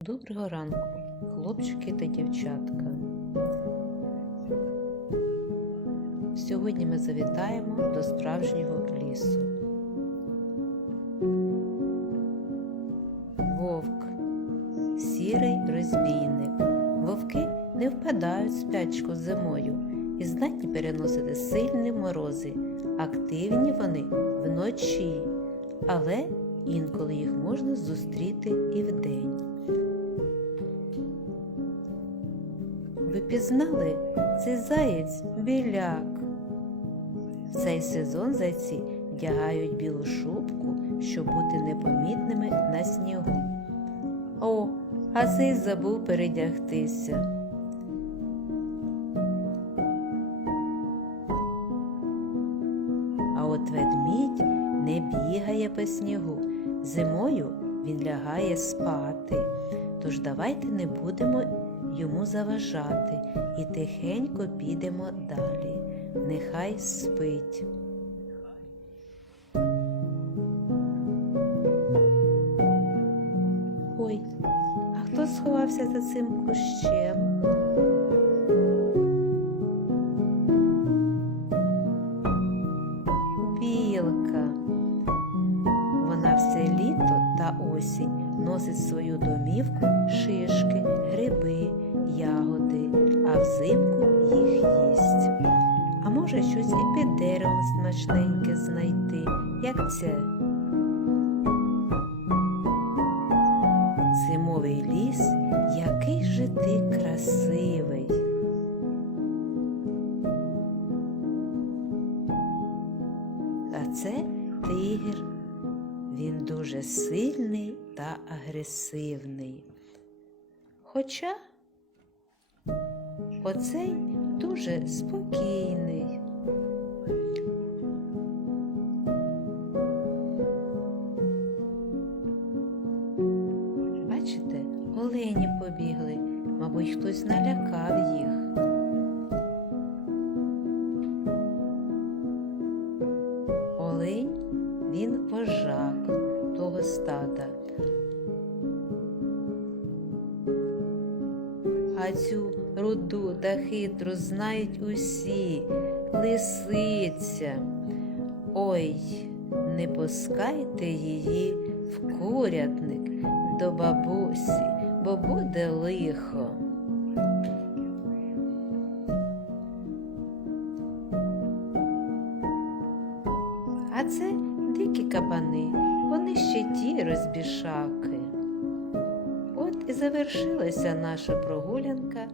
Доброго ранку, хлопчики та дівчатка. Сьогодні ми завітаємо до справжнього лісу. Вовк сірий розбійник. Вовки не впадають в спячку зимою і здатні переносити сильні морози. Активні вони вночі, але інколи їх можна зустріти і Ви пізнали цей заєць біляк. В цей сезон зайці вдягають білу шубку, щоб бути непомітними на снігу. О, а цей забув передягтися. А от ведмідь не бігає по снігу. Зимою він лягає спати. Тож давайте не будемо йому заважати і тихенько підемо далі. Нехай спить. Ой, а хто сховався за цим кущем? Білка. Вона все літо та осінь носить свою домівку шишки, гриби, щось і під деревом смачненьке знайти, як це. Зимовий ліс, який же ти красивий. А це тигр. Він дуже сильний та агресивний. Хоча оцей дуже спокійний. Олені побігли, мабуть, хтось налякав їх. Олень він вожак того стада. А цю руду та хитру знають усі лисиця. Ой, не пускайте її в курятник до бабусі, бо буде лихо. А це дикі кабани, вони ще ті розбішаки. От і завершилася наша прогулянка.